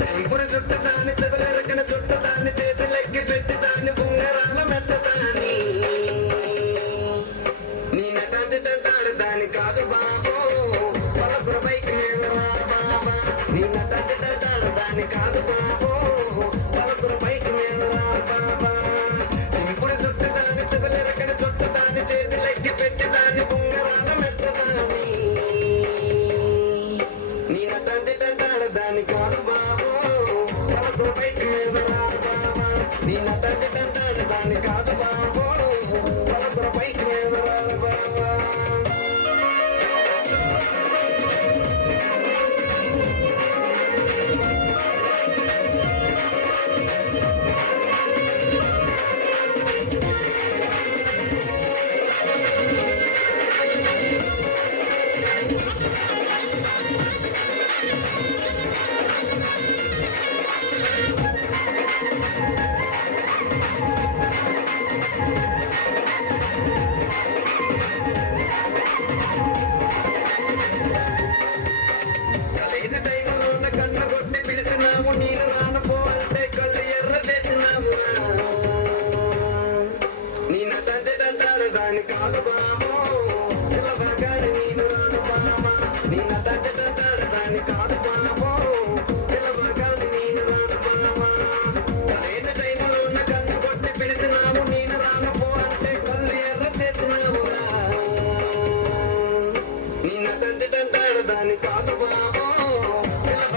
చెంపురు చుట్టు దాన్ని చెవులెరకన చుట్టు దాన్ని చేతులెక్కి పెట్టి దాన్ని బుంగరాల మెత్తదాన్ని నీ నటాడు దాని కాదు బాబో పలసర బైక్ మీద రా బాబా నీ నటాడు దాని కాదు బాబో పలసర బైక్ మీద రా బాబా చెంపురు చుట్టు దాన్ని చెవులెరకన చుట్టు దాన్ని చేతులెక్కి పెట్టి దాన్ని బుంగరాల మెత్తదాన్ని నీ నటాడు దాని కాదు బాబో నీ నటాడు దాని కాదు బాబో పలసర బైక్ మీద రా బాబా కలిసి టైంలో ఉన్న కన్న కొట్టి పిలిచినాము నేను రానపో అంటే కళ్ళు ఎర్ర చేసినాము నీ నటాడు దాని కాదు బాబో పిల్లగాని నేను రాను బాబా నీ నటాడు దాని కాదు బాబో